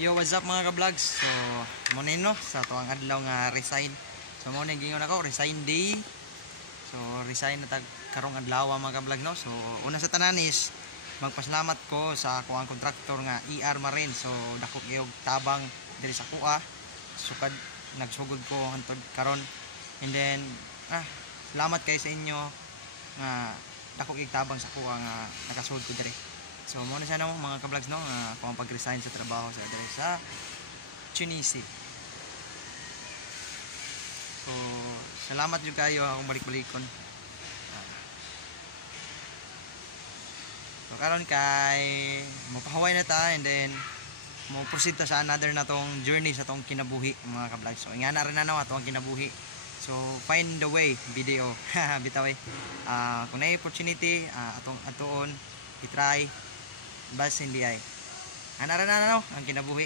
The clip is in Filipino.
Yo, what's up mga ka-vlogs? So, muna yun no, sa tuwang adlaw nga resign. So, muna gingon ako, resign day. So, resign na tag karong adlaw mga ka-vlog no. So, una sa tanan is magpasalamat ko sa ako ang kontraktor nga ER Marine. So, dako gyud tabang diri sa kuha. Sukad nagsugod ko hantod karon. And then, salamat kay sa inyo nga dako gyud tabang sa kuha nga nakasugod ko diri. So muna siya no mga ka-vlogs no, ako ang pag-resign sa trabaho sa diri sa Chinisi. So salamat jud kayo akong balik-balikon. So karon kay mapahaway na ta and then mo proceed ta sa another na tong journey sa tong kinabuhi mga ka-vlogs. So ingana rin na no atong kinabuhi. So find the way video bitaw kung may opportunity atong atuon i-try bas hindi ay anara na no ang kinabuhi.